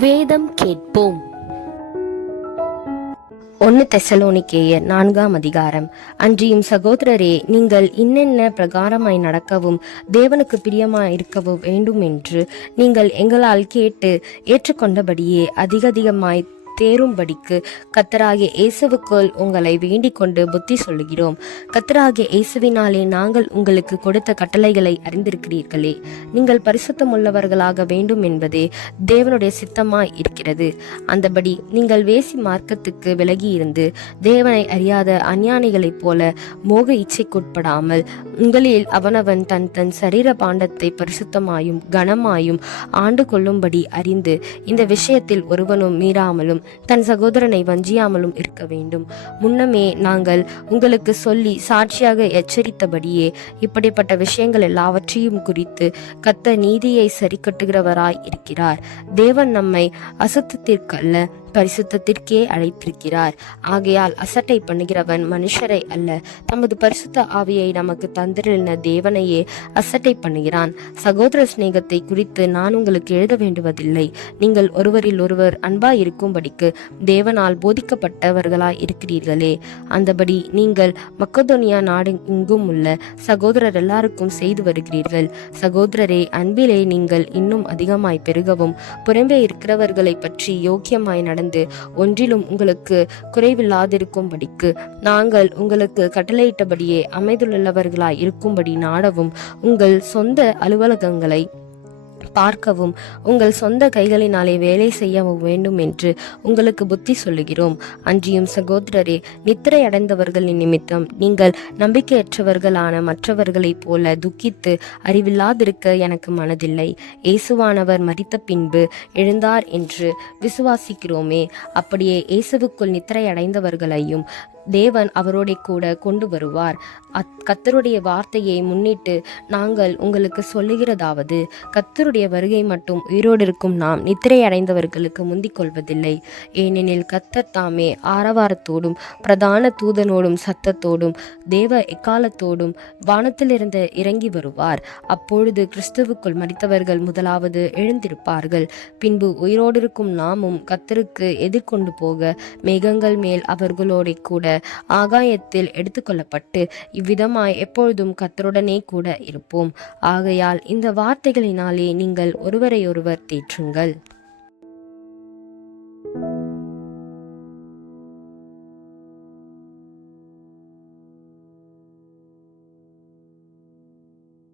வேதம் கேட்போம். ஒன்னு தெசலோனிக்கேயர் நான்காம் அதிகாரம். அன்றியும் சகோதரரே நீங்கள் இன்னென்ன பிரகாரமாய் நடக்கவும் தேவனுக்கு பிரியமாய் இருக்கவும் வேண்டும் என்று நீங்கள் எங்களால் கேட்டு ஏற்றுக்கொண்டபடியே அதிக அதிகமாய் தேரும்படிக்கு கத்தராகிய இயேசுவுக்குள் உங்களை வேண்டிக் கொண்டு புத்தி சொல்லுகிறோம். கத்தராகிய இயேசுவினாலே நாங்கள் உங்களுக்கு கொடுத்த கட்டளைகளை அறிந்திருக்கிறீர்களே. நீங்கள் பரிசுத்தம் உள்ளவர்களாக வேண்டும் என்பதே தேவனுடைய சித்தமாய் இருக்கிறது. அந்தபடி நீங்கள் வேசி மார்க்கத்துக்கு விலகி இருந்து தேவனை அறியாத அஞ்ஞானிகளைப் போல மோக இச்சைக்குட்படாமல் உங்களில் அவனவன் தன் தன் சரீர பாண்டத்தை பரிசுத்தமாயும் கனமாயும் ஆண்டு கொள்ளும்படி அறிந்து இந்த விஷயத்தில் ஒருவனும் மீறாமலும் தன் சகோதரனை வஞ்சியாமலும் இருக்க வேண்டும். முன்னமே நாங்கள் உங்களுக்கு சொல்லி சாட்சியாக எச்சரித்தபடியே இப்படிப்பட்ட விஷயங்கள் எல்லாவற்றையும் குறித்து கத்த நீதியை சரி கட்டுகிறவராய் இருக்கிறார். தேவன் நம்மை அசத்தத்திற்கல்ல பரிசுத்தத்திற்கே அழைத்திருக்கிறார். ஆகையால் அசட்டை பண்ணுகிறவன் மனுஷரை அல்ல. தமது பரிசுத்த ஆவியை நமக்கு தந்திருந்த தேவனையே அசட்டை பண்ணுகிறான். சகோதர சிநேகத்தை குறித்து நான் உங்களுக்கு எழுத வேண்டுவதில்லை. நீங்கள் ஒருவரில் ஒருவர் அன்பா இருக்கும்படிக்கு தேவனால் போதிக்கப்பட்டவர்களாய் இருக்கிறீர்களே. அந்தபடி நீங்கள் மக்கதோனியா நாடு இங்கும் உள்ள சகோதரர் எல்லாருக்கும் செய்து வருகிறீர்கள். சகோதரரே அன்பிலே நீங்கள் இன்னும் அதிகமாய் பெருகவும் புறம்பே இருக்கிறவர்களை பற்றி யோக்கியமாய் நடந்து ஒன்றிலும் உங்களுக்கு குறைவில்லாதிருக்கும்படிக்கு நாங்கள் உங்களுக்கு கட்டளையிட்டபடியே அமைதுள்ளவர்களாய் இருக்கும்படி நாடவும் உங்கள் சொந்த அலுவலகங்களை பார்க்கவும் உங்கள் சொந்த கைகளினாலே வேலை செய்யவும் வேண்டும் என்று உங்களுக்கு புத்தி சொல்லுகிறோம். அன்றியும் சகோதரரே நித்திரை அடைந்தவர்களின் நிமித்தம் நீங்கள் நம்பிக்கையற்றவர்களான மற்றவர்களைப் போல துக்கித்து அறிவில்லாதிருக்க எனக்கு மனதில்லை. இயேசுவானவர் மறித்த பின்பு எழுந்தார் என்று விசுவாசிக்கிறோமே. அப்படியே இயேசுவுக்குள் நித்திரை அடைந்தவர்களையும் தேவன் அவரோட கூட கொண்டு வருவார். அத் கத்தருடைய வார்த்தையை முன்னிட்டு நாங்கள் உங்களுக்கு சொல்லுகிறதாவது கத்தருடைய வருகை மட்டும் உயிரோடு இருக்கும் நாம் நித்திரை அடைந்தவர்களுக்கு முந்திக் கொள்வதில்லை ஏனெனில் கத்தர் தாமே ஆரவாரத்தோடும் பிரதான தூதனோடும் சத்தத்தோடும் தேவ எக்காலத்தோடும் வானத்திலிருந்து இறங்கி வருவார். அப்பொழுது கிறிஸ்துவுக்குள் மரித்தவர்கள் முதலாவது எழுந்திருப்பார்கள். பின்பு உயிரோடு இருக்கும் நாமும் கத்தருக்கு எதிர்கொண்டு போக மேகங்கள் மேல் அவர்களோட கூட ஆகாயத்தில் எடுத்துக்கொள்ளப்பட்டு இவ்விதமாய் எப்பொழுதும் கத்தருடனே கூட இருப்போம். ஆகையால் இந்த வார்த்தைகளினாலே நீங்கள் ஒருவரையொருவர் தேற்றுங்கள்.